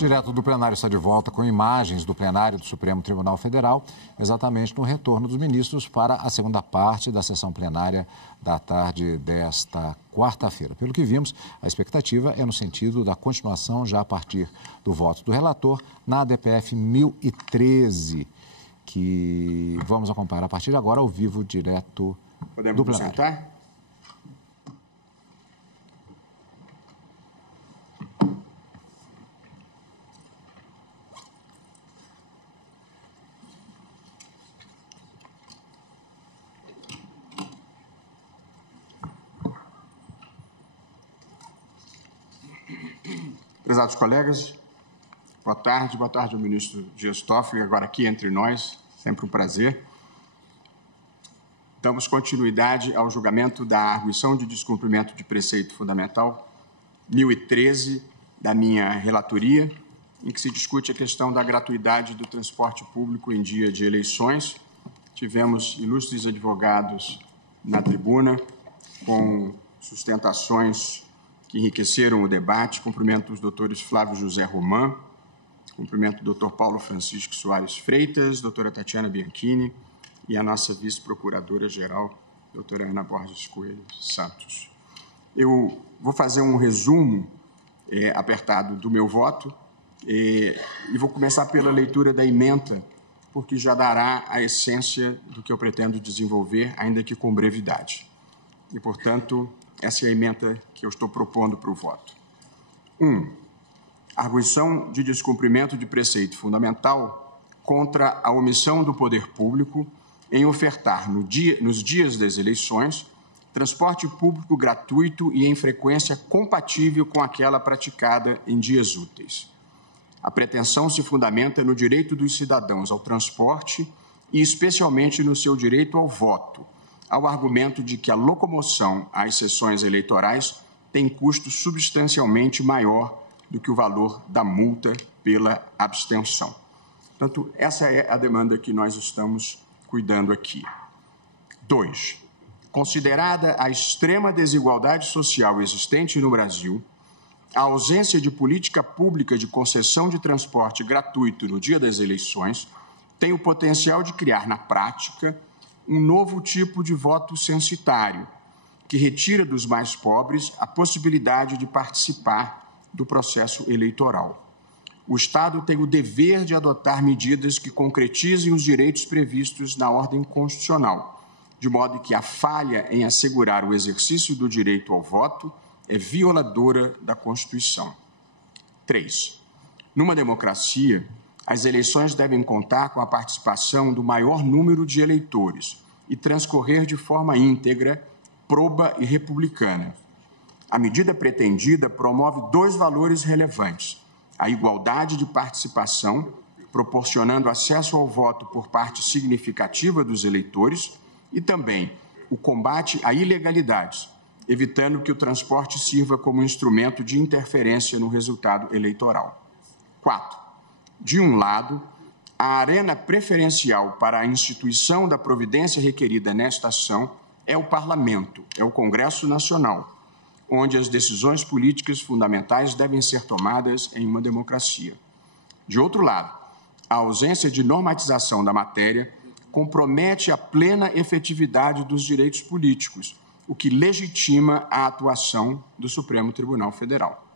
Direto do plenário está de volta com imagens do plenário do Supremo Tribunal Federal, exatamente no retorno dos ministros para a segunda parte da sessão plenária da tarde desta quarta-feira. Pelo que vimos, a expectativa é no sentido da continuação já a partir do voto do relator na ADPF 1013, que vamos acompanhar a partir de agora ao vivo direto do plenário. Sentar? Prezados colegas, boa tarde ao ministro Dias Toffoli, agora aqui entre nós, sempre um prazer. Damos continuidade ao julgamento da arguição de descumprimento de preceito fundamental 1013 da minha relatoria, em que se discute a questão da gratuidade do transporte público em dia de eleições. Tivemos ilustres advogados na tribuna com sustentações que enriqueceram o debate. Cumprimento os doutores Flávio José Román, cumprimento o doutor Paulo Francisco Soares Freitas, doutora Tatiana Bianchini e a nossa vice-procuradora-geral, doutora Ana Borges Coelho Santos. Eu vou fazer um resumo apertado do meu voto e vou começar pela leitura da ementa, porque já dará a essência do que eu pretendo desenvolver, ainda que com brevidade. E, portanto, essa é a ementa que eu estou propondo para o voto. 1. Arguição de descumprimento de preceito fundamental contra a omissão do poder público em ofertar, nos dias das eleições, transporte público gratuito e em frequência compatível com aquela praticada em dias úteis. A pretensão se fundamenta no direito dos cidadãos ao transporte e, especialmente, no seu direito ao voto, ao argumento de que a locomoção às sessões eleitorais tem custo substancialmente maior do que o valor da multa pela abstenção. Portanto, essa é a demanda que nós estamos cuidando aqui. 2. Considerada a extrema desigualdade social existente no Brasil, a ausência de política pública de concessão de transporte gratuito no dia das eleições tem o potencial de criar, na prática, um novo tipo de voto censitário, que retira dos mais pobres a possibilidade de participar do processo eleitoral. O Estado tem o dever de adotar medidas que concretizem os direitos previstos na ordem constitucional, de modo que a falha em assegurar o exercício do direito ao voto é violadora da Constituição. 3. Numa democracia, as eleições devem contar com a participação do maior número de eleitores e transcorrer de forma íntegra, proba e republicana. A medida pretendida promove 2 valores relevantes: a igualdade de participação, proporcionando acesso ao voto por parte significativa dos eleitores, e também o combate a ilegalidades, evitando que o transporte sirva como instrumento de interferência no resultado eleitoral. 4. De um lado, a arena preferencial para a instituição da providência requerida nesta ação é o Parlamento, é o Congresso Nacional, onde as decisões políticas fundamentais devem ser tomadas em uma democracia. De outro lado, a ausência de normatização da matéria compromete a plena efetividade dos direitos políticos, o que legitima a atuação do Supremo Tribunal Federal.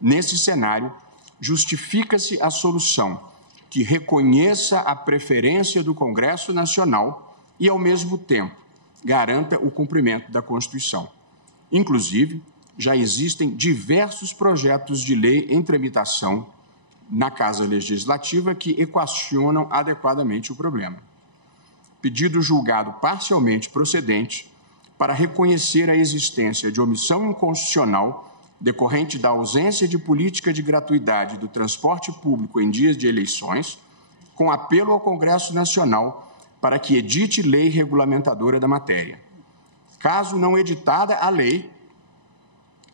Nesse cenário, justifica-se a solução que reconheça a preferência do Congresso Nacional e, ao mesmo tempo, garanta o cumprimento da Constituição. Inclusive, já existem diversos projetos de lei em tramitação na Casa Legislativa que equacionam adequadamente o problema. Pedido julgado parcialmente procedente para reconhecer a existência de omissão inconstitucional decorrente da ausência de política de gratuidade do transporte público em dias de eleições, com apelo ao Congresso Nacional para que edite lei regulamentadora da matéria. Caso não editada a lei,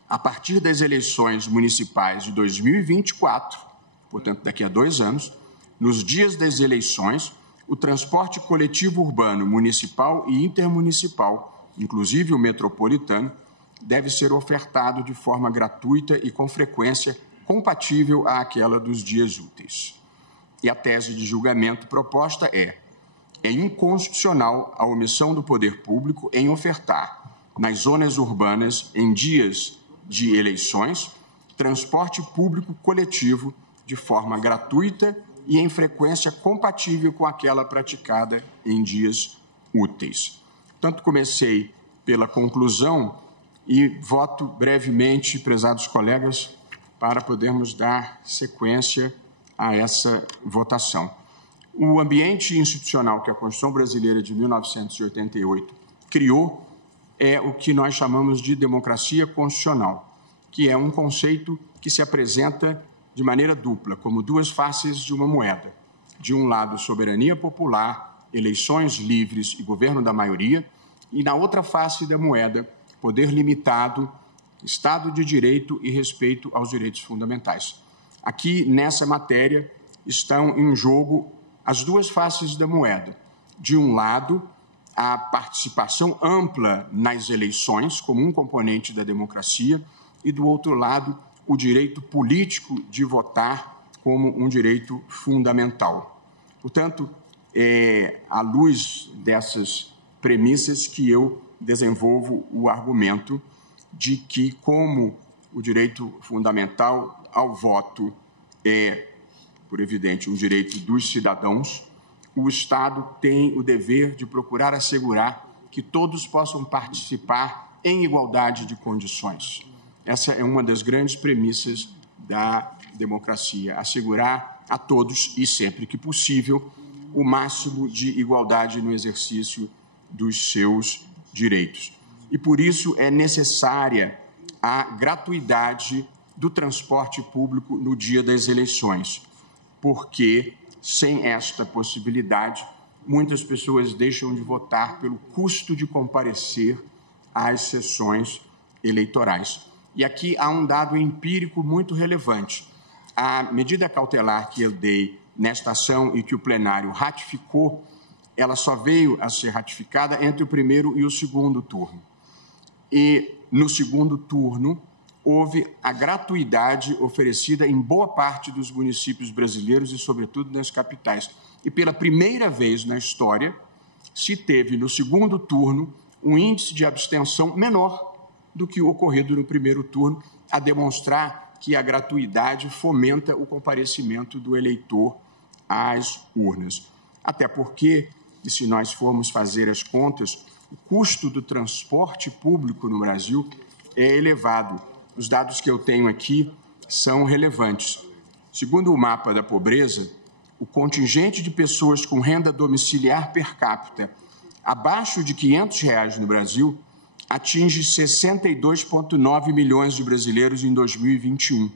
a partir das eleições municipais de 2024, portanto, daqui a 2 anos, nos dias das eleições, o transporte coletivo urbano, municipal e intermunicipal, inclusive o metropolitano, deve ser ofertado de forma gratuita e com frequência compatível àquela dos dias úteis. E a tese de julgamento proposta é inconstitucional a omissão do poder público em ofertar, nas zonas urbanas, em dias de eleições, transporte público coletivo de forma gratuita e em frequência compatível com aquela praticada em dias úteis. Portanto, comecei pela conclusão e voto brevemente, prezados colegas, para podermos dar sequência a essa votação. O ambiente institucional que a Constituição Brasileira de 1988 criou é o que nós chamamos de democracia constitucional, que é um conceito que se apresenta de maneira dupla, como duas faces de uma moeda. De um lado, soberania popular, eleições livres e governo da maioria, e na outra face da moeda, poder limitado, Estado de Direito e respeito aos direitos fundamentais. Aqui, nessa matéria, estão em jogo as duas faces da moeda. De um lado, a participação ampla nas eleições, como um componente da democracia, e, do outro lado, o direito político de votar como um direito fundamental. Portanto, é à luz dessas premissas que eu desenvolvo o argumento de que, como o direito fundamental ao voto é, por evidente, um direito dos cidadãos, o Estado tem o dever de procurar assegurar que todos possam participar em igualdade de condições. Essa é uma das grandes premissas da democracia, assegurar a todos, e sempre que possível, o máximo de igualdade no exercício dos seus direitos. E, por isso, é necessária a gratuidade do transporte público no dia das eleições, porque, sem esta possibilidade, muitas pessoas deixam de votar pelo custo de comparecer às sessões eleitorais. E aqui há um dado empírico muito relevante. A medida cautelar que eu dei nesta ação e que o plenário ratificou, ela só veio a ser ratificada entre o primeiro e o segundo turno. E, no segundo turno, houve a gratuidade oferecida em boa parte dos municípios brasileiros e, sobretudo, nas capitais. E, pela primeira vez na história, se teve, no segundo turno, um índice de abstenção menor do que o ocorrido no primeiro turno, a demonstrar que a gratuidade fomenta o comparecimento do eleitor às urnas. Até porque, e se nós formos fazer as contas, o custo do transporte público no Brasil é elevado. Os dados que eu tenho aqui são relevantes. Segundo o mapa da pobreza, o contingente de pessoas com renda domiciliar per capita abaixo de R$ 500 no Brasil atinge 62,9 milhões de brasileiros em 2021.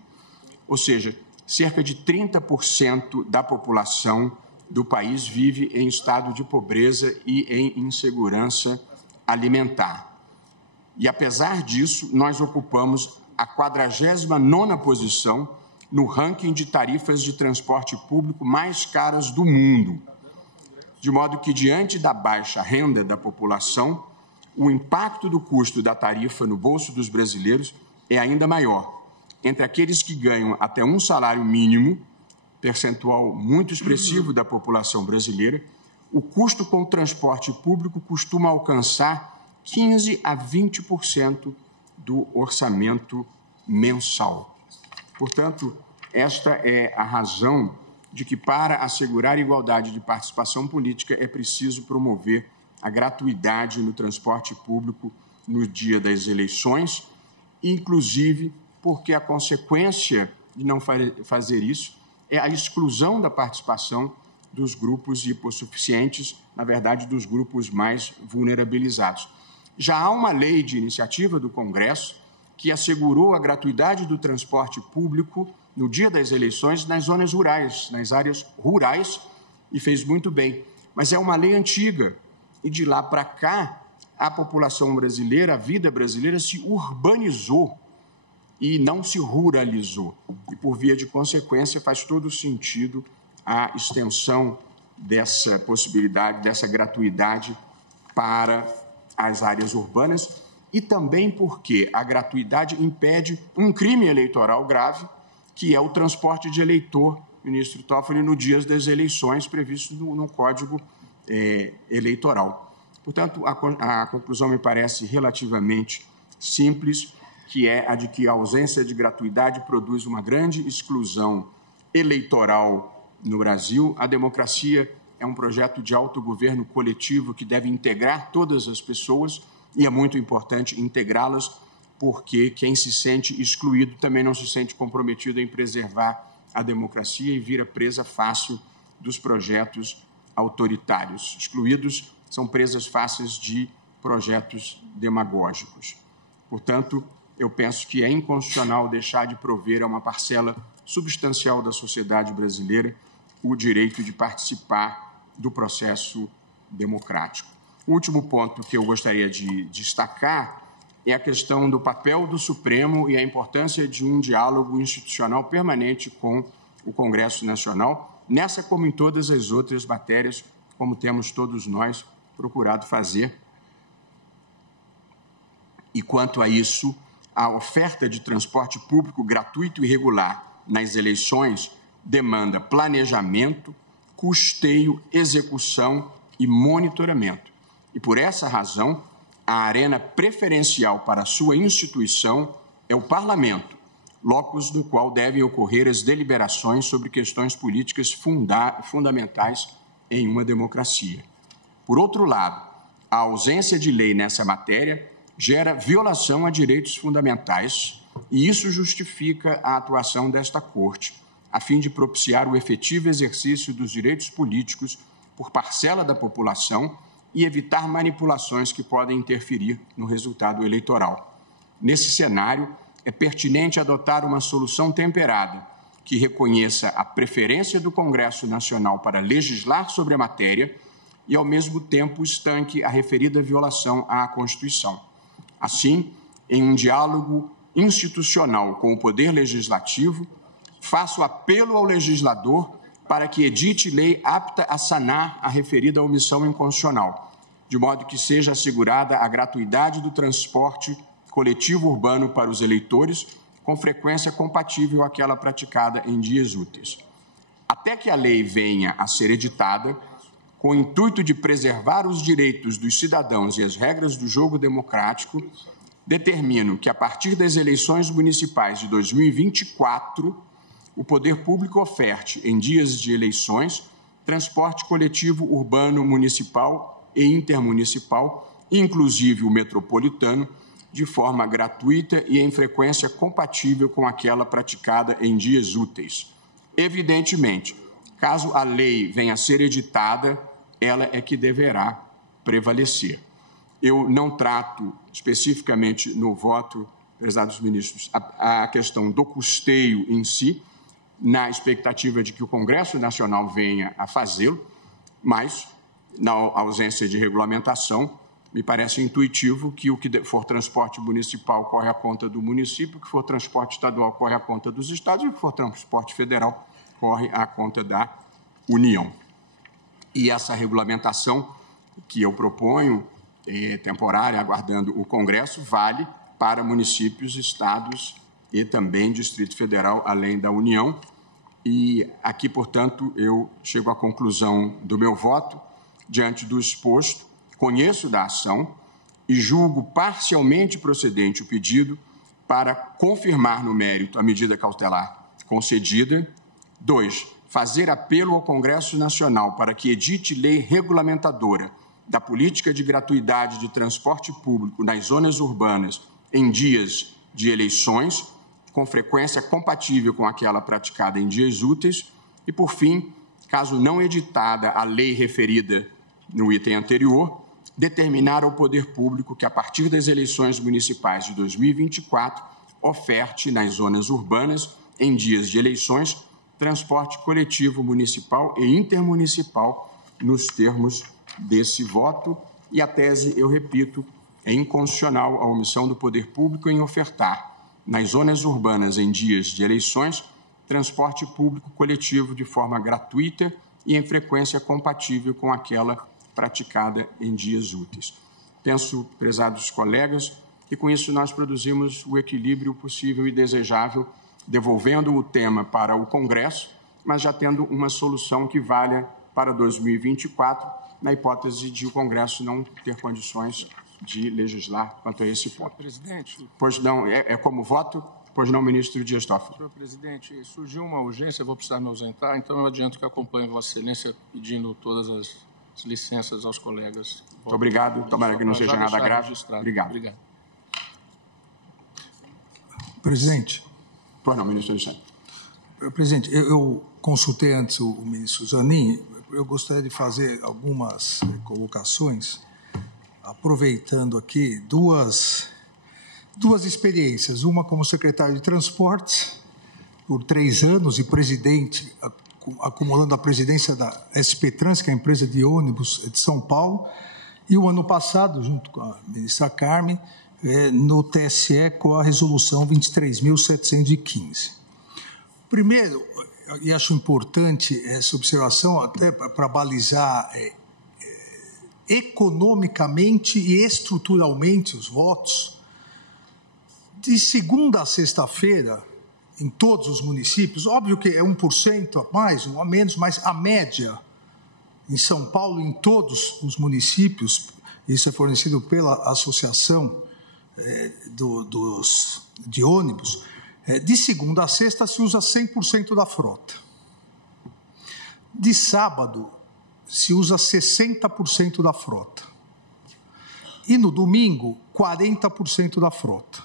Ou seja, cerca de 30% da população do país vive em estado de pobreza e em insegurança alimentar. E, apesar disso, nós ocupamos a 49ª posição no ranking de tarifas de transporte público mais caras do mundo. De modo que, diante da baixa renda da população, o impacto do custo da tarifa no bolso dos brasileiros é ainda maior. Entre aqueles que ganham até um salário mínimo, percentual muito expressivo da população brasileira, o custo com o transporte público costuma alcançar 15% a 20% do orçamento mensal. Portanto, esta é a razão de que, para assegurar a igualdade de participação política, é preciso promover a gratuidade no transporte público no dia das eleições, inclusive porque a consequência de não fazer isso é a exclusão da participação dos grupos hipossuficientes, na verdade, dos grupos mais vulnerabilizados. Já há uma lei de iniciativa do Congresso que assegurou a gratuidade do transporte público no dia das eleições nas zonas rurais, nas áreas rurais, e fez muito bem. Mas é uma lei antiga, e de lá para cá, a população brasileira, a vida brasileira se urbanizou e não se ruralizou. E, por via de consequência, faz todo sentido a extensão dessa possibilidade, dessa gratuidade para as áreas urbanas, e também porque a gratuidade impede um crime eleitoral grave, que é o transporte de eleitor, ministro Toffoli, no dia das eleições previsto no Código Eleitoral. Portanto, a conclusão me parece relativamente simples, que é a de que a ausência de gratuidade produz uma grande exclusão eleitoral no Brasil. A democracia é um projeto de autogoverno coletivo que deve integrar todas as pessoas e é muito importante integrá-las, porque quem se sente excluído também não se sente comprometido em preservar a democracia e vira presa fácil dos projetos autoritários. Excluídos são presas fáceis de projetos demagógicos. Portanto, eu penso que é inconstitucional deixar de prover a uma parcela substancial da sociedade brasileira o direito de participar do processo democrático. O último ponto que eu gostaria de destacar é a questão do papel do Supremo e a importância de um diálogo institucional permanente com o Congresso Nacional, nessa como em todas as outras matérias, como temos todos nós procurado fazer. E quanto a isso, a oferta de transporte público gratuito e regular nas eleições demanda planejamento, custeio, execução e monitoramento. E por essa razão, a arena preferencial para sua instituição é o Parlamento, locus no qual devem ocorrer as deliberações sobre questões políticas fundamentais em uma democracia. Por outro lado, a ausência de lei nessa matéria gera violação a direitos fundamentais e isso justifica a atuação desta Corte, a fim de propiciar o efetivo exercício dos direitos políticos por parcela da população e evitar manipulações que podem interferir no resultado eleitoral. Nesse cenário, é pertinente adotar uma solução temperada que reconheça a preferência do Congresso Nacional para legislar sobre a matéria e, ao mesmo tempo, estanque a referida violação à Constituição. Assim, em um diálogo institucional com o Poder Legislativo, faço apelo ao legislador para que edite lei apta a sanar a referida omissão inconstitucional, de modo que seja assegurada a gratuidade do transporte coletivo urbano para os eleitores, com frequência compatível àquela praticada em dias úteis. Até que a lei venha a ser editada, com o intuito de preservar os direitos dos cidadãos e as regras do jogo democrático, determino que, a partir das eleições municipais de 2024, o poder público oferte, em dias de eleições, transporte coletivo urbano municipal e intermunicipal, inclusive o metropolitano, de forma gratuita e em frequência compatível com aquela praticada em dias úteis. Evidentemente, caso a lei venha a ser editada, ela é que deverá prevalecer. Eu não trato especificamente no voto, prezados ministros, a questão do custeio em si, na expectativa de que o Congresso Nacional venha a fazê-lo, mas, na ausência de regulamentação, me parece intuitivo que o que for transporte municipal corre à conta do município, o que for transporte estadual corre à conta dos estados e o que for transporte federal corre à conta da União. E essa regulamentação que eu proponho, temporária, aguardando o Congresso, vale para municípios, estados e também Distrito Federal, além da União. E aqui, portanto, eu chego à conclusão do meu voto. Diante do exposto, conheço da ação e julgo parcialmente procedente o pedido para confirmar no mérito a medida cautelar concedida. 2. Fazer apelo ao Congresso Nacional para que edite lei regulamentadora da política de gratuidade de transporte público nas zonas urbanas em dias de eleições, com frequência compatível com aquela praticada em dias úteis. E, por fim, caso não editada a lei referida no item anterior, determinar ao poder público que, a partir das eleições municipais de 2024, oferte nas zonas urbanas, em dias de eleições, transporte coletivo municipal e intermunicipal nos termos desse voto. E a tese, eu repito, é inconstitucional a omissão do poder público em ofertar, nas zonas urbanas em dias de eleições, transporte público coletivo de forma gratuita e em frequência compatível com aquela praticada em dias úteis. Penso, prezados colegas, que com isso nós produzimos o equilíbrio possível e desejável devolvendo o tema para o Congresso, mas já tendo uma solução que valha para 2024, na hipótese de o Congresso não ter condições de legislar quanto a esse ponto. Senhor presidente. Pois não, é como voto? Pois não, ministro Dias Toffoli. Senhor presidente, surgiu uma urgência, vou precisar me ausentar, então eu adianto que acompanho Vossa Excelência pedindo todas as licenças aos colegas. Muito obrigado, tomara que não seja nada grave. Obrigado. Obrigado. Presidente. Pois não, ministro Alexandre. Presidente, eu consultei antes o ministro Zanin, eu gostaria de fazer algumas colocações, aproveitando aqui duas experiências, uma como secretário de Transportes, por 3 anos, e presidente, acumulando a presidência da SP Trans, que é a empresa de ônibus de São Paulo, e o ano passado, junto com a ministra Carmen, no TSE com a resolução 23.715. Primeiro, e acho importante essa observação, até para balizar economicamente e estruturalmente os votos, de segunda a sexta-feira, em todos os municípios, óbvio que é 1% a mais, 1 a menos, mas a média em São Paulo, em todos os municípios, isso é fornecido pela Associação de ônibus, de segunda a sexta se usa 100% da frota. De sábado se usa 60% da frota. E no domingo, 40% da frota.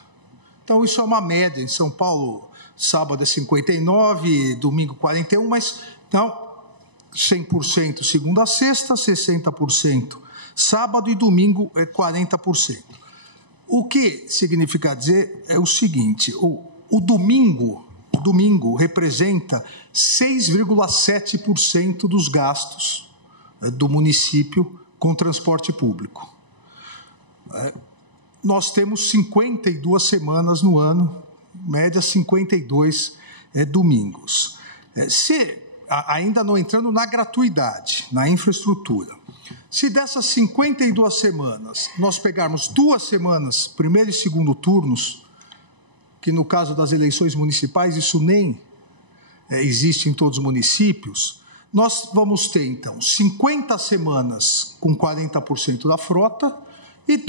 Então, isso é uma média. Em São Paulo, sábado é 59%, domingo 41%, mas então, 100% segunda a sexta, 60% sábado e domingo é 40%. O que significa dizer é o seguinte, o domingo representa 6,7% dos gastos do município com transporte público. Nós temos 52 semanas no ano, média 52 domingos. Ainda não entrando na gratuidade, na infraestrutura. Se dessas 52 semanas nós pegarmos 2 semanas, primeiro e segundo turnos, que no caso das eleições municipais isso nem existe em todos os municípios, nós vamos ter, então, 50 semanas com 40% da frota e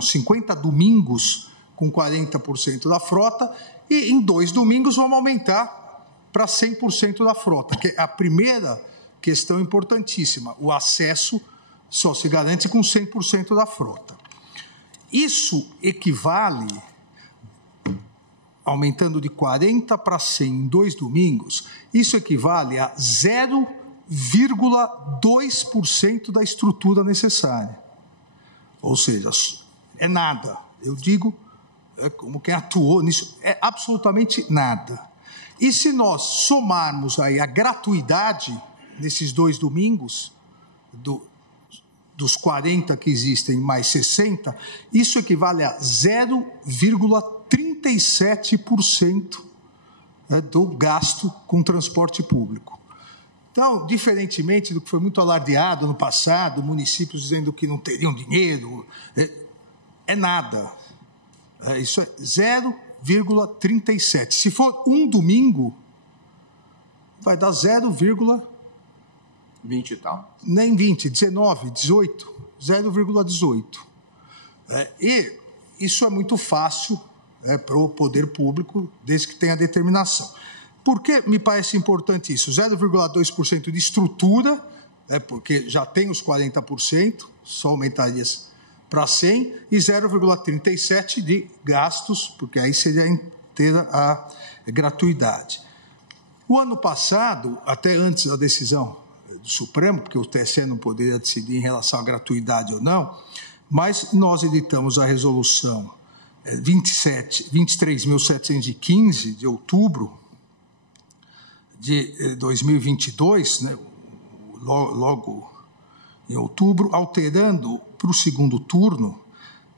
50 domingos com 40% da frota e em 2 domingos vamos aumentar para 100% da frota, que é a primeira questão importantíssima. O acesso só se garante com 100% da frota. Isso equivale, aumentando de 40 para 100 em 2 domingos, isso equivale a 0,2% da estrutura necessária. Ou seja, é nada. Eu digo, como quem atuou nisso, é absolutamente nada. E se nós somarmos aí a gratuidade nesses 2 domingos, dos 40 que existem mais 60, isso equivale a 0,37% do gasto com transporte público. Então, diferentemente do que foi muito alardeado no passado, municípios dizendo que não teriam dinheiro, é nada. Isso é 0,37. Se for um domingo, vai dar 0,20 e tal. Nem 20, 19, 18, 0,18. E isso é muito fácil para o poder público, desde que tenha determinação. Por que me parece importante isso? 0,2% de estrutura, porque já tem os 40%, só aumentaria para 100%, e 0,37% de gastos, porque aí seria inteira a gratuidade. O ano passado, até antes da decisão do Supremo, porque o TSE não poderia decidir em relação à gratuidade ou não, mas nós editamos a resolução 23.715 de outubro de 2022, né, logo em outubro, alterando para o segundo turno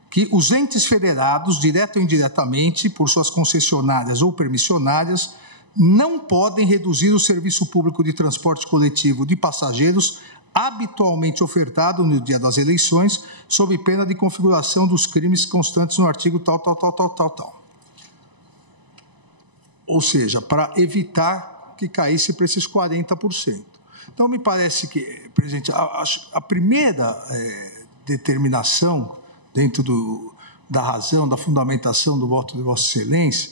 que os entes federados, direto ou indiretamente, por suas concessionárias ou permissionárias, não podem reduzir o serviço público de transporte coletivo de passageiros habitualmente ofertado no dia das eleições, sob pena de configuração dos crimes constantes no artigo tal. ou seja, para evitar que caísse para esses 40%. Então, me parece que, presidente, a primeira determinação dentro da razão, da fundamentação do voto de Vossa Excelência,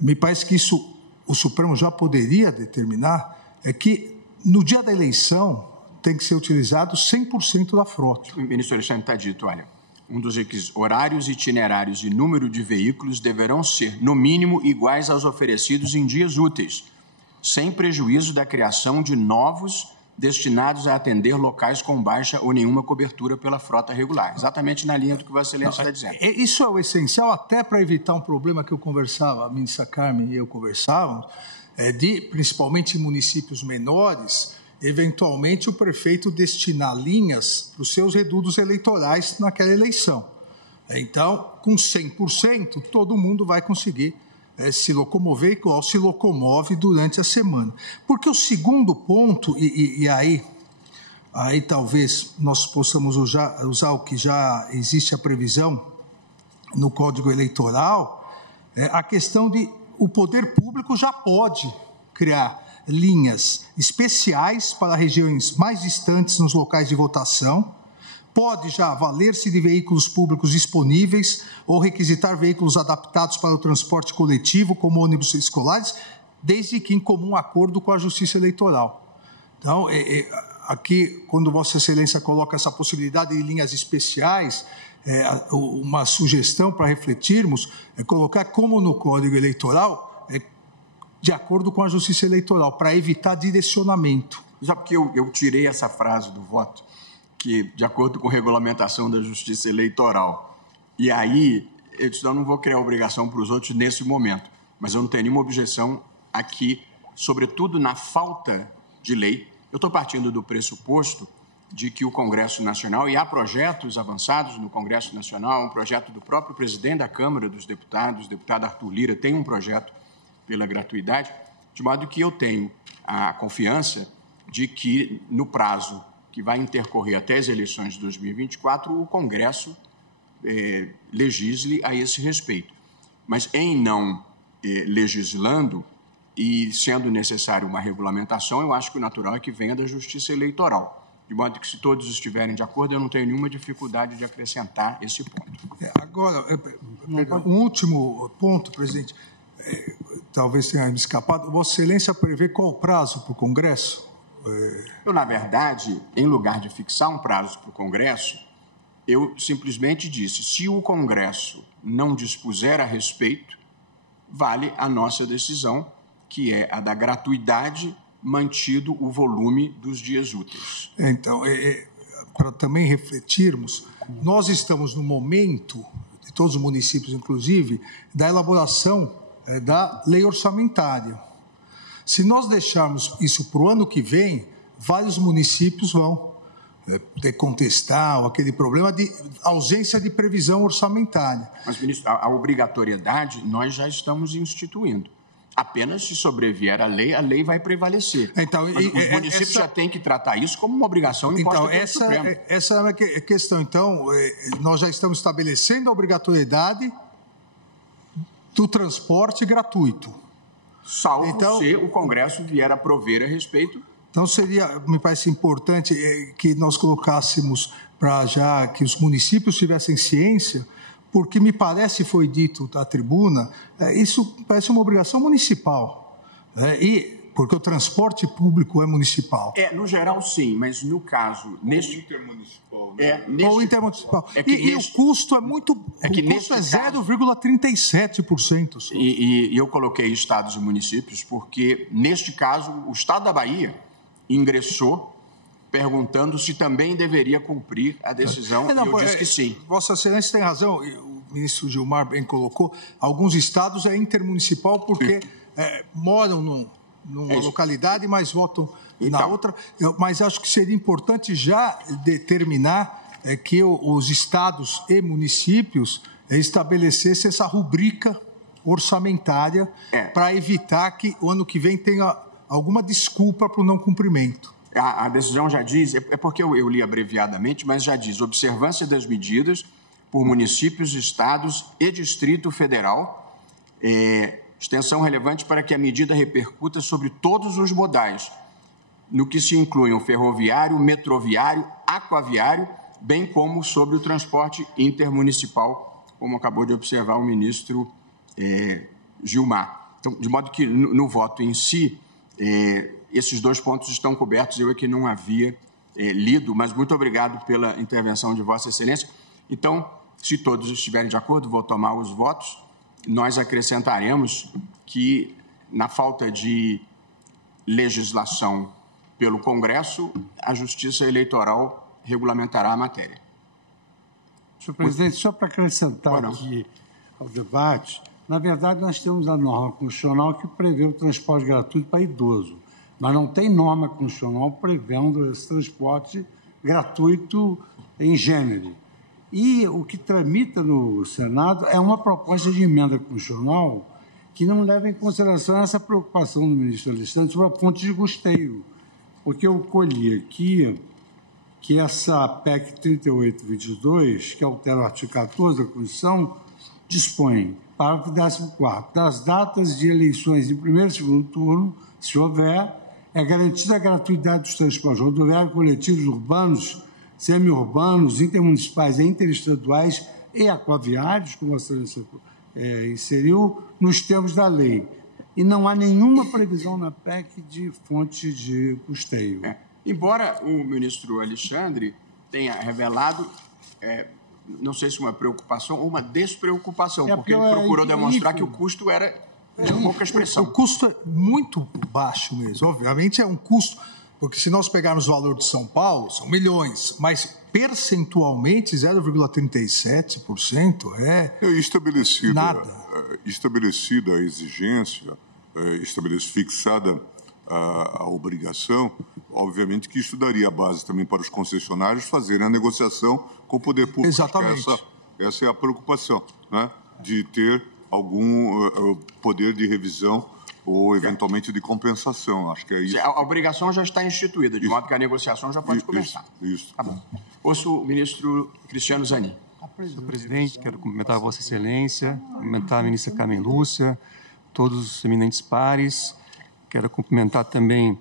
me parece que isso o Supremo já poderia determinar, é que no dia da eleição tem que ser utilizado 100% da frota. O ministro Alexandre está dito, olha, um dos requisitos, horários, itinerários e número de veículos deverão ser, no mínimo, iguais aos oferecidos em dias úteis, sem prejuízo da criação de novos destinados a atender locais com baixa ou nenhuma cobertura pela frota regular. Exatamente na linha do que Vossa Excelência está dizendo. Isso é o essencial, até para evitar um problema que eu conversava, a ministra Carmen e eu conversávamos, principalmente em municípios menores, eventualmente o prefeito destinar linhas para os seus redutos eleitorais naquela eleição. Então, com 100%, todo mundo vai conseguir se locomover igual se locomove durante a semana. Porque o segundo ponto, e aí talvez nós possamos usar o que já existe a previsão no Código Eleitoral, a questão de o poder público já pode criar linhas especiais para regiões mais distantes nos locais de votação, pode já valer-se de veículos públicos disponíveis ou requisitar veículos adaptados para o transporte coletivo, como ônibus escolares, desde que em comum acordo com a Justiça Eleitoral. Então, aqui, quando Vossa Excelência coloca essa possibilidade de linhas especiais, uma sugestão para refletirmos é colocar como no Código Eleitoral, de acordo com a Justiça Eleitoral, para evitar direcionamento. Já porque eu tirei essa frase do voto, que de acordo com a regulamentação da Justiça Eleitoral, e aí eu disse, não vou criar obrigação para os outros nesse momento, mas eu não tenho nenhuma objeção aqui, sobretudo na falta de lei. Eu estou partindo do pressuposto de que o Congresso Nacional, e há projetos avançados no Congresso Nacional, um projeto do próprio presidente da Câmara dos Deputados, o deputado Arthur Lira, tem um projeto pela gratuidade, de modo que eu tenho a confiança de que, no prazo que vai intercorrer até as eleições de 2024, o Congresso legisle a esse respeito. Mas, em não legislando e sendo necessário uma regulamentação, eu acho que o natural é que venha da Justiça Eleitoral. De modo que, se todos estiverem de acordo, eu não tenho nenhuma dificuldade de acrescentar esse ponto. Agora, um último ponto, presidente, talvez tenha me escapado. Vossa Excelência prevê qual o prazo para o Congresso? Eu, na verdade, em lugar de fixar um prazo para o Congresso, eu simplesmente disse, se o Congresso não dispuser a respeito, vale a nossa decisão, que é a da gratuidade, mantido o volume dos dias úteis. Então, para também refletirmos, nós estamos no momento, de todos os municípios inclusive, da elaboração da lei orçamentária. Se nós deixarmos isso para o ano que vem, vários municípios vão contestar aquele problema de ausência de previsão orçamentária. Mas, ministro, a obrigatoriedade nós já estamos instituindo. Apenas se sobrevier a lei vai prevalecer. Então, mas os municípios já têm que tratar isso como uma obrigação imposta pelo Supremo. Essa é a questão. Então, nós já estamos estabelecendo a obrigatoriedade do transporte gratuito. Salvo se o Congresso vier a prover a respeito. Então, me parece importante que nós colocássemos para já que os municípios tivessem ciência, porque me parece, foi dito da tribuna, isso parece uma obrigação municipal, porque o transporte público é municipal. No geral, sim, mas no caso... intermunicipal. Né? Ou intermunicipal. E o custo é muito... o custo é 0,37%. E eu coloquei estados e municípios porque, neste caso, o estado da Bahia ingressou perguntando se também deveria cumprir a decisão, e eu disse que sim. Vossa Excelência tem razão, o ministro Gilmar bem colocou, alguns estados é intermunicipal porque moram numa localidade, mas votam na outra. Mas acho que seria importante já determinar que os estados e municípios estabelecessem essa rubrica orçamentária para evitar que o ano que vem tenha alguma desculpa para o não cumprimento. A decisão já diz, porque eu li abreviadamente, mas já diz observância das medidas por municípios, estados e Distrito Federal, extensão relevante para que a medida repercuta sobre todos os modais, no que se incluem o ferroviário, metroviário, aquaviário, bem como sobre o transporte intermunicipal, como acabou de observar o ministro Gilmar. Então, de modo que, no voto em si, esses dois pontos estão cobertos, eu é que não havia lido, mas muito obrigado pela intervenção de Vossa Excelência. Então, se todos estiverem de acordo, vou tomar os votos. Nós acrescentaremos que, na falta de legislação pelo Congresso, a Justiça Eleitoral regulamentará a matéria. Senhor presidente, só para acrescentar aqui ao debate, na verdade, nós temos a norma constitucional que prevê o transporte gratuito para idoso, mas não tem norma constitucional prevendo esse transporte gratuito em gênero. E o que tramita no Senado é uma proposta de emenda constitucional que não leva em consideração essa preocupação do ministro Alexandre sobre a fonte de custeio, porque eu colhi aqui que essa PEC 3822, que altera o artigo 14 da Constituição, dispõe, parágrafo 14º, das datas de eleições em primeiro e segundo turno, se houver, é garantida a gratuidade dos transportes rodoviários coletivos urbanos, semi-urbanos, intermunicipais e interestaduais e aquaviários, como a Excelência inseriu, nos termos da lei. E não há nenhuma previsão na PEC de fonte de custeio. Embora o ministro Alexandre tenha revelado, não sei se uma preocupação ou uma despreocupação, porque ele procurou demonstrar que o custo era de pouca expressão. O custo é muito baixo mesmo. Obviamente é um custo, porque se nós pegarmos o valor de São Paulo, são milhões, mas percentualmente 0,37% é nada. Estabelecida a exigência, fixada a obrigação, obviamente que isso daria base também para os concessionários fazerem a negociação com o poder público. Exatamente. Essa é a preocupação, né? De ter algum poder de revisão ou, eventualmente, de compensação. Acho que é isso. A obrigação já está instituída, de modo que a negociação já pode começar. Isso. Tá bom. Ouço o ministro Cristiano Zanin. Senhor presidente, quero cumprimentar a Vossa Excelência, cumprimentar a ministra Carmen Lúcia, todos os eminentes pares. Quero cumprimentar também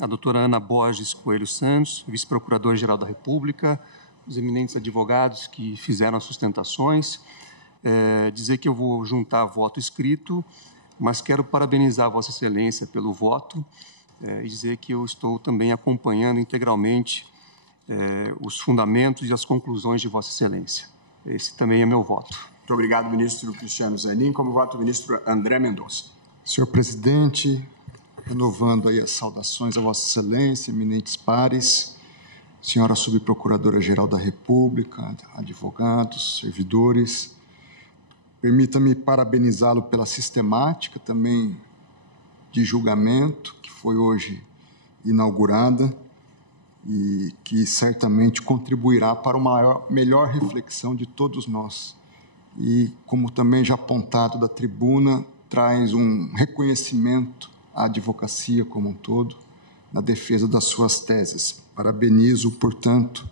a doutora Ana Borges Coelho Santos, vice-procuradora-geral da República, os eminentes advogados que fizeram as sustentações. Dizer que eu vou juntar voto escrito, mas quero parabenizar a Vossa Excelência pelo voto e dizer que eu estou também acompanhando integralmente os fundamentos e as conclusões de Vossa Excelência. Esse também é meu voto. Muito obrigado, ministro Cristiano Zanin. Como voto, o ministro André Mendonça. Senhor presidente, renovando aí as saudações a Vossa Excelência, eminentes pares, senhora subprocuradora-geral da República, advogados, servidores, permita-me parabenizá-lo pela sistemática também de julgamento que foi hoje inaugurada e que certamente contribuirá para uma melhor reflexão de todos nós. E, como também já apontado da tribuna, traz um reconhecimento à advocacia como um todo, na defesa das suas teses. Parabenizo, portanto,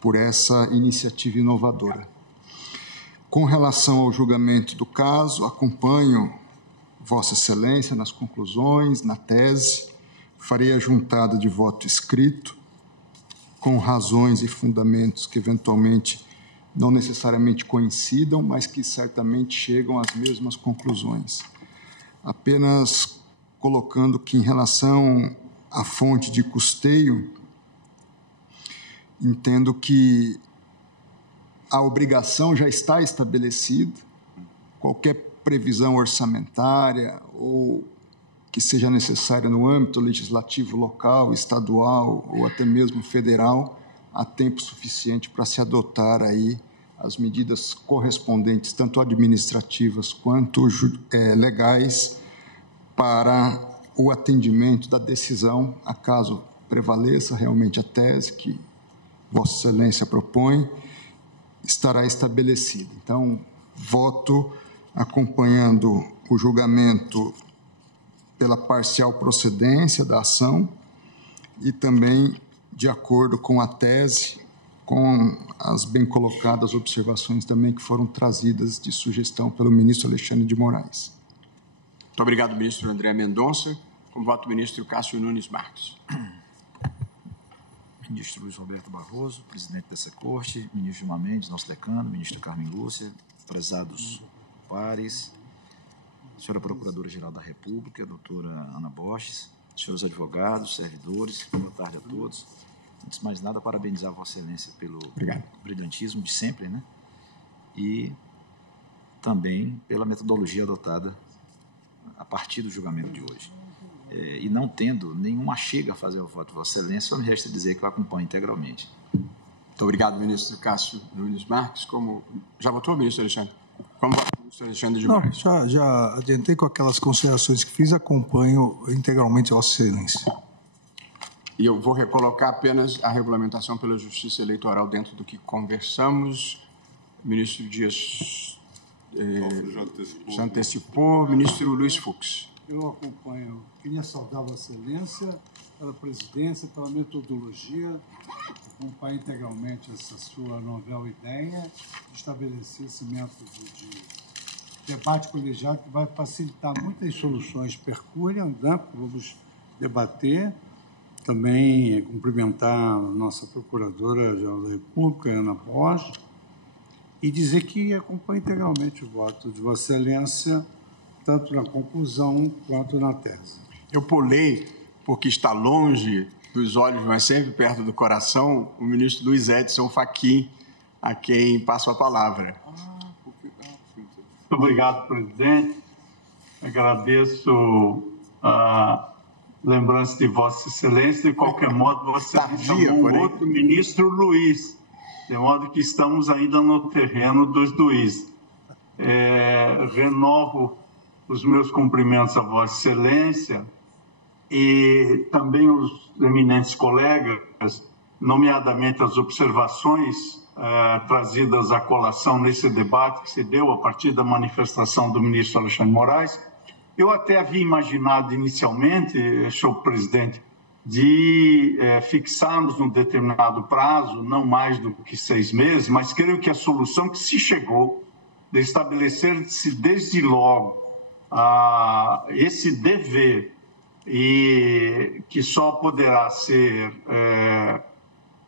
por essa iniciativa inovadora. Com relação ao julgamento do caso, acompanho Vossa Excelência nas conclusões, na tese, farei a juntada de voto escrito, com razões e fundamentos que eventualmente não necessariamente coincidam, mas que certamente chegam às mesmas conclusões. Apenas colocando que, em relação à fonte de custeio, entendo que a obrigação já está estabelecida, qualquer previsão orçamentária ou que seja necessária no âmbito legislativo local, estadual ou até mesmo federal, há tempo suficiente para se adotar aí as medidas correspondentes, tanto administrativas quanto legais, para o atendimento da decisão, acaso prevaleça realmente a tese que Vossa Excelência propõe, estará estabelecida. Então, voto acompanhando o julgamento pela parcial procedência da ação e também de acordo com a tese, com as bem colocadas observações também que foram trazidas de sugestão pelo ministro Alexandre de Moraes. Muito obrigado, ministro André Mendonça. Com voto, ministro Cássio Nunes Marques. Ministro Luiz Roberto Barroso, presidente dessa corte, ministro Gilmar Mendes, nosso decano, ministra Carmen Lúcia, prezados pares, senhora Procuradora-Geral da República, doutora Ana Borges, senhores advogados, servidores, boa tarde a todos. Antes de mais nada, parabenizar Vossa Excelência pelo brilhantismo de sempre, né? E também pela metodologia adotada a partir do julgamento de hoje. E não tendo nenhuma chega a fazer ao voto de Vossa Excelência, só me resta dizer que eu acompanho integralmente. Muito obrigado, ministro Cássio Nunes Marques. Já votou, ministro Alexandre? Como vota o ministro Alexandre de Moraes? Não, já adiantei com aquelas considerações que fiz, acompanho integralmente Vossa Excelência. E eu vou recolocar apenas a regulamentação pela Justiça Eleitoral dentro do que conversamos. O ministro Dias já antecipou. Ministro Luiz Fux. Eu acompanho. Queria saudar Vossa Excelência pela presidência, pela metodologia. Acompanho integralmente essa sua novel ideia de estabelecer esse método de debate colegiado que vai facilitar muitas soluções percurriam, né? Vamos debater. Também cumprimentar a nossa Procuradora-Geral da República, Ana Borges, e dizer que acompanho integralmente o voto de Vossa Excelência, tanto na conclusão quanto na tese. Eu pulei, porque está longe dos olhos, mas sempre perto do coração, o ministro Luiz Edson Fachin, a quem passo a palavra. Muito obrigado, presidente. Agradeço a lembrança de Vossa Excelência. De qualquer modo, Vossa Excelência chamou um outro ministro Luiz, de modo que estamos ainda no terreno dos Luiz. Renovo os meus cumprimentos a Vossa Excelência e também os eminentes colegas, nomeadamente as observações trazidas à colação nesse debate que se deu a partir da manifestação do ministro Alexandre de Moraes. Eu até havia imaginado inicialmente, senhor presidente, de fixarmos um determinado prazo, não mais do que 6 meses, mas creio que a solução que se chegou de estabelecer-se desde logo esse dever e que só poderá ser,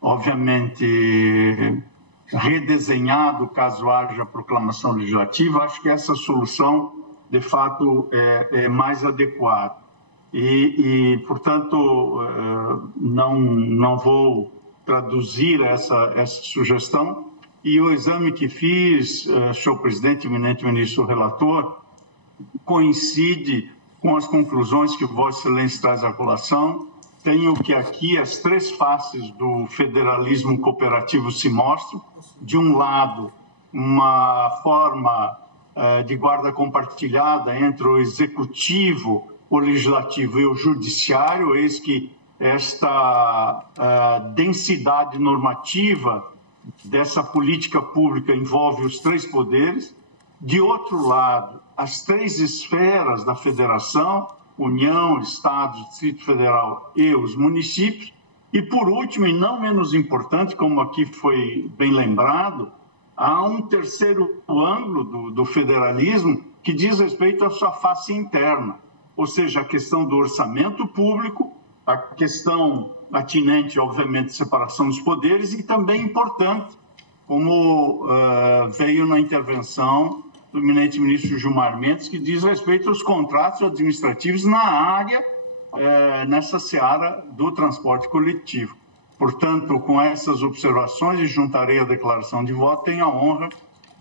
obviamente, redesenhado caso haja proclamação legislativa, acho que essa solução de fato é mais adequado. Portanto, não vou traduzir essa sugestão. E o exame que fiz, senhor presidente, eminente ministro relator, coincide com as conclusões que Vossa Excelência traz à colação. Tenho que aqui as 3 faces do federalismo cooperativo se mostram. De um lado, uma forma de guarda compartilhada entre o executivo, o legislativo e o judiciário, eis que esta densidade normativa dessa política pública envolve os 3 poderes. De outro lado, as 3 esferas da federação, União, Estados, Distrito Federal e os municípios. E, por último, e não menos importante, como aqui foi bem lembrado, há um terceiro ângulo do federalismo que diz respeito à sua face interna, ou seja, a questão do orçamento público, a questão atinente, obviamente, de separação dos poderes e também importante, como veio na intervenção do eminente ministro Gilmar Mendes, que diz respeito aos contratos administrativos na área, nessa seara do transporte coletivo. Portanto, com essas observações, e juntarei a declaração de voto, tenho a honra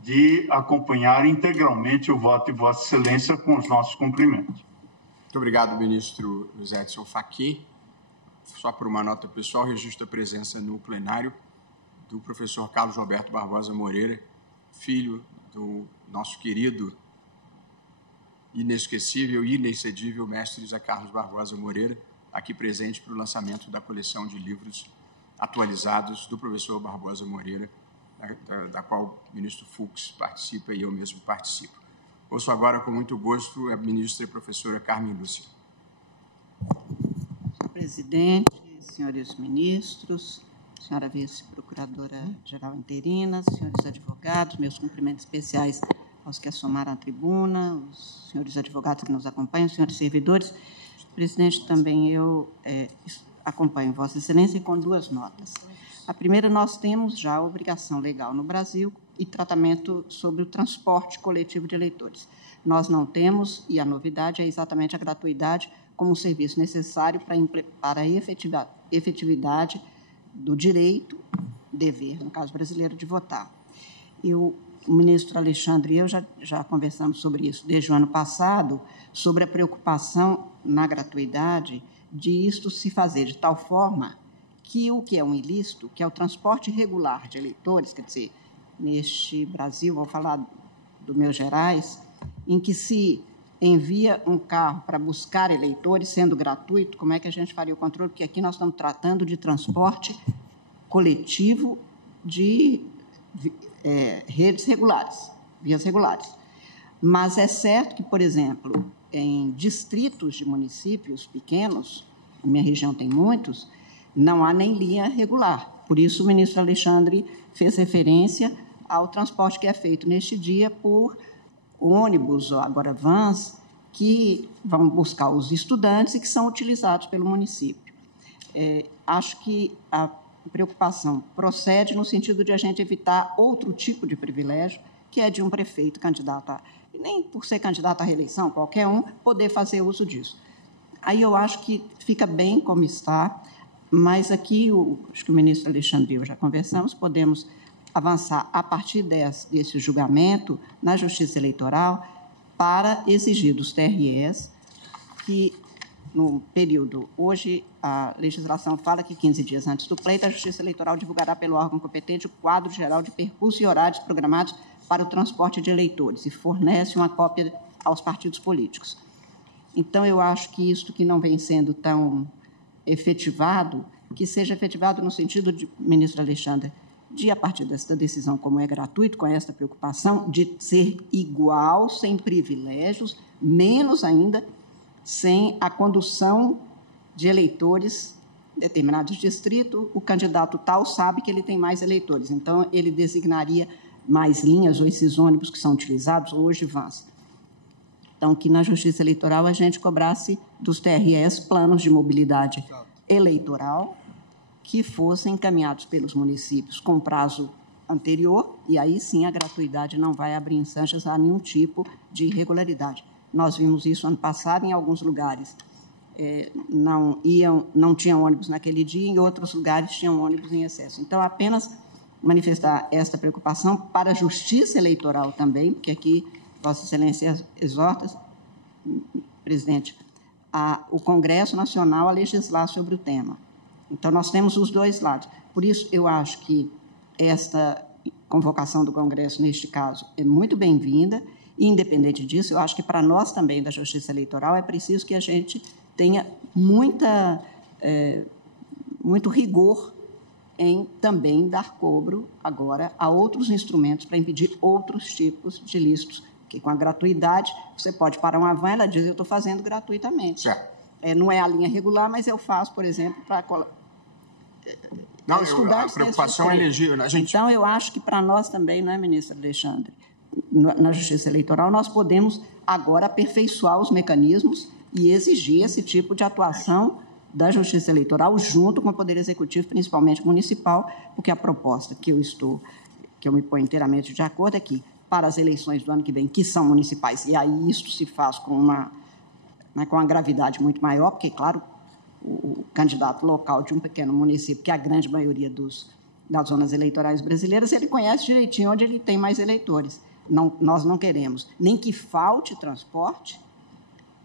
de acompanhar integralmente o voto de Vossa Excelência com os nossos cumprimentos. Muito obrigado, ministro Luiz Edson Fachin. Só por uma nota pessoal, registro a presença no plenário do professor Carlos Roberto Barbosa Moreira, filho do nosso querido, inesquecível e inexcedível mestre José Carlos Barbosa Moreira, aqui presente para o lançamento da coleção de livros atualizados do professor Barbosa Moreira, da qual o ministro Fux participa e eu mesmo participo. Ouço agora com muito gosto a ministra e professora Carmen Lúcia. Senhor presidente, senhores ministros, senhora vice-procuradora-geral interina, senhores advogados, meus cumprimentos especiais aos que assomaram à tribuna, os senhores advogados que nos acompanham, senhores servidores. Presidente, também eu acompanho Vossa Excelência com 2 notas. A primeira, nós temos já a obrigação legal no Brasil e tratamento sobre o transporte coletivo de eleitores. Nós não temos, e a novidade é exatamente a gratuidade como um serviço necessário para a efetividade do direito, dever, no caso brasileiro, de votar. O ministro Alexandre e eu já conversamos sobre isso desde o ano passado, sobre a preocupação na gratuidade de isto se fazer de tal forma que o que é um ilícito, que é o transporte regular de eleitores, quer dizer, neste Brasil, vou falar do Minas Gerais, em que se envia um carro para buscar eleitores, sendo gratuito, como é que a gente faria o controle? Porque aqui nós estamos tratando de transporte coletivo de redes regulares, vias regulares. Mas é certo que, por exemplo, em distritos de municípios pequenos, a minha região tem muitos, não há nem linha regular. Por isso, o ministro Alexandre fez referência ao transporte que é feito neste dia por ônibus, ou agora vans, que vão buscar os estudantes e que são utilizados pelo município. Acho que a preocupação procede no sentido de a gente evitar outro tipo de privilégio, que é de um prefeito candidato a... Nem por ser candidato à reeleição, qualquer um, poder fazer uso disso. Aí eu acho que fica bem como está, mas aqui, acho que o ministro Alexandre e eu já conversamos, podemos avançar a partir desse julgamento na Justiça Eleitoral para exigir dos TREs que, no período, hoje a legislação fala que 15 dias antes do pleito, a Justiça Eleitoral divulgará pelo órgão competente o quadro geral de percurso e horários programados para o transporte de eleitores e fornece uma cópia aos partidos políticos. Então, eu acho que isto que não vem sendo tão efetivado, que seja efetivado no sentido de, ministro Alexandre, de, a partir desta decisão, como é gratuito, com esta preocupação, de ser igual, sem privilégios, menos ainda, sem a condução de eleitores em determinados distritos, o candidato tal sabe que ele tem mais eleitores, então ele designaria mais linhas, ou esses ônibus que são utilizados, ou hoje vans. Então, que na Justiça Eleitoral a gente cobrasse dos TREs planos de mobilidade eleitoral que fossem encaminhados pelos municípios com prazo anterior, e aí sim a gratuidade não vai abrir em Sanches a nenhum tipo de irregularidade. Nós vimos isso ano passado, em alguns lugares não tinham ônibus naquele dia, em outros lugares tinham ônibus em excesso. Então, apenas manifestar esta preocupação para a Justiça Eleitoral também, porque aqui Vossa Excelência exorta, presidente, o Congresso Nacional a legislar sobre o tema. Então, nós temos os dois lados. Por isso, eu acho que esta convocação do Congresso, neste caso, é muito bem-vinda, e, independente disso, eu acho que, para nós também, da Justiça Eleitoral, é preciso que a gente tenha muito rigor em também dar cobro, agora, a outros instrumentos para impedir outros tipos de ilícitos, porque com a gratuidade, você pode parar uma van, ela diz, eu estou fazendo gratuitamente. Certo. Não é a linha regular, mas eu faço, por exemplo, para... Não, a preocupação é legítima. Então, eu acho que para nós também, não é, ministro Alexandre? Na Justiça Eleitoral, nós podemos agora aperfeiçoar os mecanismos e exigir esse tipo de atuação da Justiça Eleitoral junto com o Poder Executivo, principalmente municipal, porque a proposta que eu me ponho inteiramente de acordo é que, para as eleições do ano que vem, que são municipais, e aí isto se faz com uma gravidade muito maior, porque, claro, o candidato local de um pequeno município, que é a grande maioria das zonas eleitorais brasileiras, ele conhece direitinho onde ele tem mais eleitores. Nós não queremos nem que falte transporte,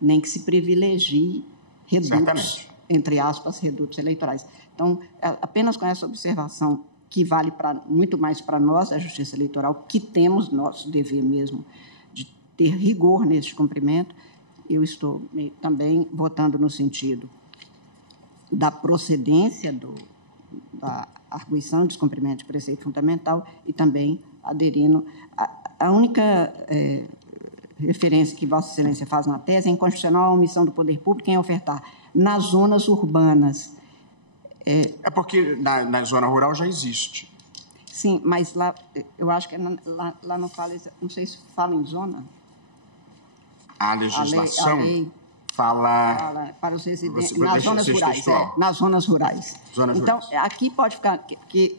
nem que se privilegie redutos, entre aspas, redutos eleitorais. Então, apenas com essa observação, que vale muito mais para nós, da Justiça Eleitoral, que temos nosso dever mesmo de ter rigor neste cumprimento, eu estou também votando no sentido da procedência da arguição de descumprimento de preceito fundamental e também aderindo. A única referência que Vossa Excelência faz na tese é inconstitucional a omissão do poder público em ofertar nas zonas urbanas. É porque na zona rural já existe. Sim, mas lá, eu acho que lá não fala, não sei se fala em zona. A legislação fala para os residentes nas zonas rurais. Nas zonas rurais. Então, aqui pode ficar que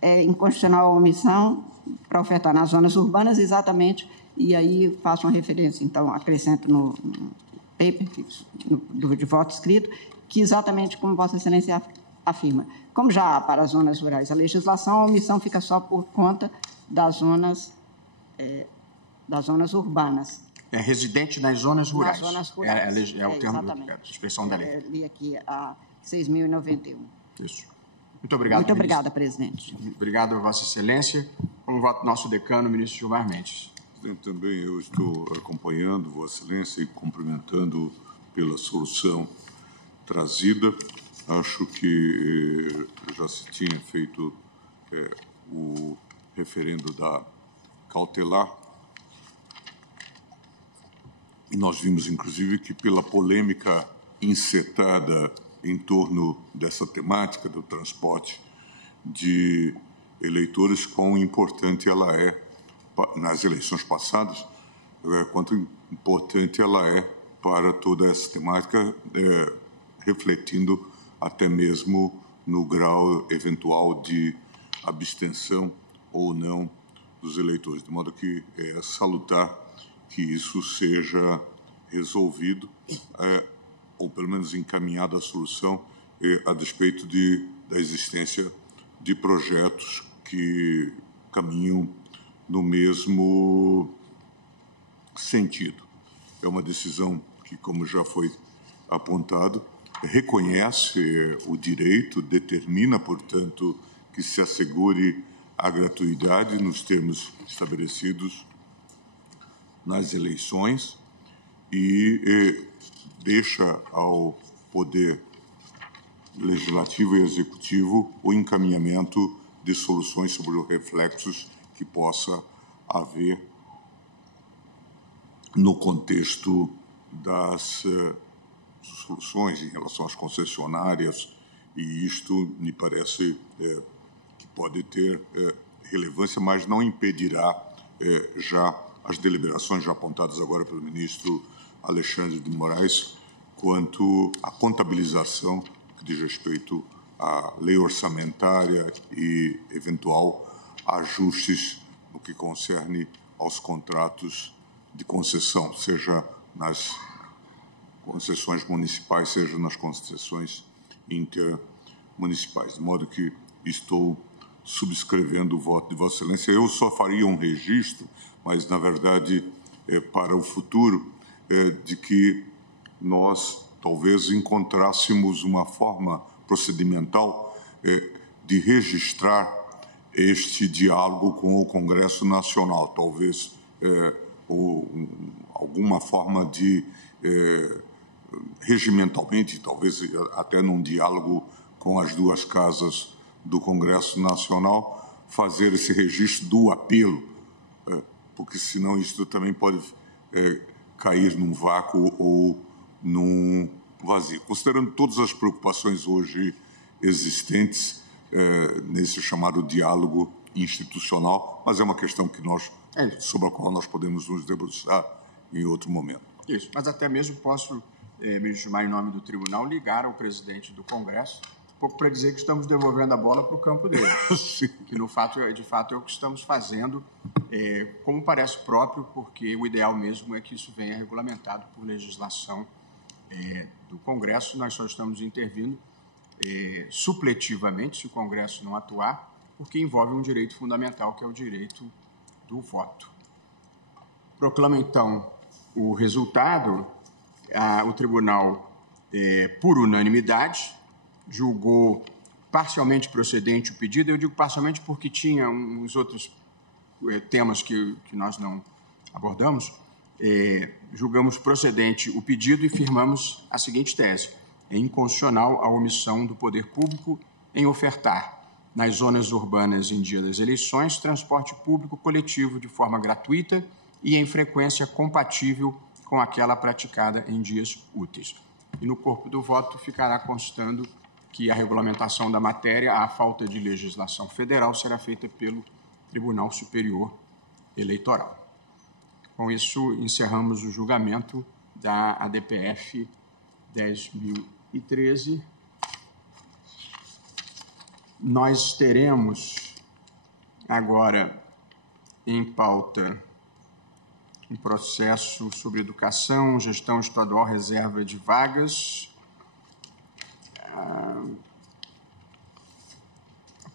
é inconstitucional a omissão para ofertar nas zonas urbanas, exatamente, e aí faço uma referência, então, acrescento no paper de voto escrito, que exatamente como Vossa Excelência afirma. Como já há para as zonas rurais a legislação, a omissão fica só por conta das zonas urbanas. É residente nas zonas rurais. Nas zonas rurais. É o termo, a expressão da lei. Li aqui a 6.091. Isso. Muito obrigado, Muito obrigada, presidente. Obrigado, Vossa Excelência. Como voto do nosso decano, ministro Gilmar Mendes. Também eu estou acompanhando Vossa Excelência e cumprimentando pela solução trazida. Acho que já se tinha feito o referendo da cautelar. E nós vimos, inclusive, que pela polêmica encetada em torno dessa temática do transporte de eleitores, quão importante ela é nas eleições passadas, quanto importante ela é para toda essa temática, refletindo até mesmo no grau eventual de abstenção ou não dos eleitores, de modo que é salutar que isso seja resolvido, ou pelo menos encaminhado à solução, a despeito da existência de projetos que caminham no mesmo sentido. É uma decisão que, como já foi apontado, reconhece o direito, determina, portanto, que se assegure a gratuidade nos termos estabelecidos nas eleições e deixa ao Poder Legislativo e Executivo o encaminhamento de soluções sobre os reflexos que possa haver no contexto das soluções em relação às concessionárias, e isto me parece que pode ter relevância, mas não impedirá já as deliberações já apontadas agora pelo ministro Alexandre de Moraes quanto à contabilização que diz respeito à lei orçamentária e eventual ajustes no que concerne aos contratos de concessão, seja nas concessões municipais, seja nas concessões intermunicipais. De modo que estou subscrevendo o voto de Vossa Excelência. Eu só faria um registro, mas, na verdade, para o futuro, de que nós talvez encontrássemos uma forma procedimental de registrar este diálogo com o Congresso Nacional, talvez alguma forma de, regimentalmente, talvez até num diálogo com as duas casas do Congresso Nacional, fazer esse registro do apelo, porque senão isso também pode cair num vácuo ou num vazio. Considerando todas as preocupações hoje existentes nesse chamado diálogo institucional, mas é uma questão que sobre a qual nós podemos nos debruçar em outro momento. Isso, mas até mesmo posso, me chamar em nome do tribunal, ligar ao presidente do Congresso, um pouco para dizer que estamos devolvendo a bola para o campo dele, que de fato é o que estamos fazendo, como parece próprio, porque o ideal mesmo é que isso venha regulamentado por legislação do Congresso. Nós só estamos intervindo supletivamente, se o Congresso não atuar, porque envolve um direito fundamental, que é o direito do voto. Proclamo, então, o resultado. O tribunal, por unanimidade, julgou parcialmente procedente o pedido. Eu digo parcialmente porque tinha uns outros temas que nós não abordamos. Julgamos procedente o pedido e firmamos a seguinte tese: é inconstitucional a omissão do poder público em ofertar, nas zonas urbanas em dia das eleições, transporte público coletivo de forma gratuita e em frequência compatível com aquela praticada em dias úteis. E no corpo do voto ficará constando que a regulamentação da matéria, à falta de legislação federal, será feita pelo Tribunal Superior Eleitoral. Com isso, encerramos o julgamento da ADPF 10.013. Nós teremos agora em pauta um processo sobre educação, gestão estadual, reserva de vagas.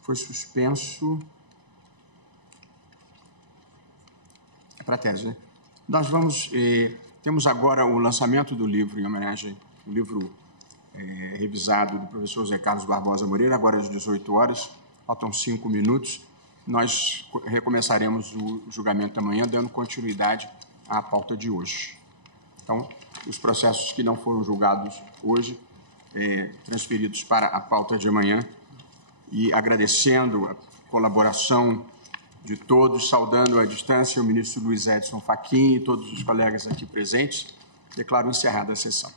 Foi suspenso. É para a tese, né? Nós vamos... temos agora o lançamento do livro, em homenagem ao livro revisado do professor Zé Carlos Barbosa Moreira, agora às 18 horas, faltam 5 minutos. Nós recomeçaremos o julgamento amanhã, dando continuidade à pauta de hoje. Então, os processos que não foram julgados hoje, transferidos para a pauta de amanhã, e agradecendo a colaboração de todos, saudando à distância o ministro Luiz Edson Fachin e todos os colegas aqui presentes, declaro encerrada a sessão.